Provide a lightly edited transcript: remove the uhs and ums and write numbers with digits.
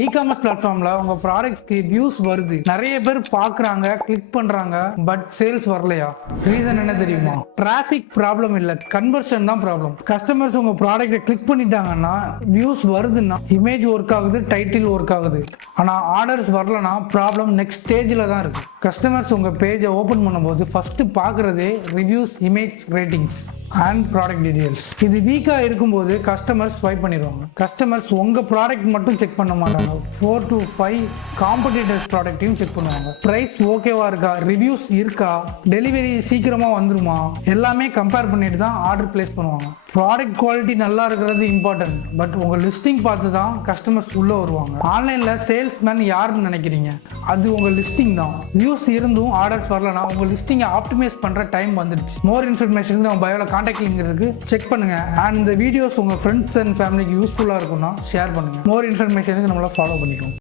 E-commerce பிளாட்ஃபார்ம்ல உங்க ப்ராடக்ட்ஸ்க்கு views வருது, நிறைய பேர் பாக்குறாங்க, கிளிக் பண்றாங்க, பட் சேல்ஸ் வரலையா? ரீசன் என்ன தெரியுமா? டிராபிக் ப்ராப்ளம் இல்ல, கன்வர்ஷன் தான் ப்ராப்ளம். கஸ்டமர்ஸ் உங்க ப்ராடக்ட்டை கிளிக் பண்ணிட்டாங்கன்னா வியூஸ் வருதுன்னா இமேஜ் ஒர்க் ஆகுது, டைட்டில் ஒர்க் ஆகுது, ஆனா ஆர்டர்ஸ் வரலனா ப்ராப்ளம் நெக்ஸ்ட் ஸ்டேஜ்ல தான் இருக்கு. கஸ்டமர்ஸ் உங்க பேஜை ஓபன் பண்ணும்போது ஃபர்ஸ்ட் பாக்குறதே reviews, image, ratings and product details. இது வீக்கா இருக்கும்போது கஸ்டமர்ஸ் ஸ்வைப் பண்ணிடுவாங்க. கஸ்டமர்ஸ் உங்க ப்ராடக்ட் மட்டும் செக் பண்ண மாட்டாங்க, 4 to 5 காம்படிட்டர்ஸ் ப்ராடக்ட்டையும் செக் பண்ணுவாங்க. பிரைஸ் ஓகேவா இருக்கா, ரிவ்யூஸ் இருக்கா, டெலிவரி சீக்கிரமா வந்துருமா, எல்லாமே கம்பேர் பண்ணிட்டு தான் ஆர்டர் பிளேஸ் பண்ணுவாங்க. ப்ராடக்ட் குவாலிட்டி நல்லா இருக்கிறது இம்பார்ட்டன்ட், பட் உங்க லிஸ்டிங் பார்த்து தான் கஸ்டமர்ஸ் உள்ள வருவாங்க. ஆன்லைன்ல சேல்ஸ்மேன் யாருன்னு நினைக்கிறீங்க? அது உங்க லிஸ்டிங் தான். வியூஸ் இருந்தும் ஆர்டர்ஸ் வரலனா உங்க லிஸ்டிங்கை ஆப்டிமைஸ் பண்ற டைம் வந்துடுச்சு. மோர் இன்ஃபர்மேஷன் நம்ம பயோல கான்டாக்ட் லிங்க் இருக்கு, செக் பண்ணுங்க. அண்ட் இந்த வீடியோஸ் உங்க ஃப்ரெண்ட்ஸ் அண்ட் ஃபேமிலிக்கு யூஸ்ஃபுல்லா இருக்கும்னா ஷேர் பண்ணுங்க. மோர் இன்ஃபர்மேஷனுக்கு நம்மள ஃபாலோ பண்ணிக்கோங்க.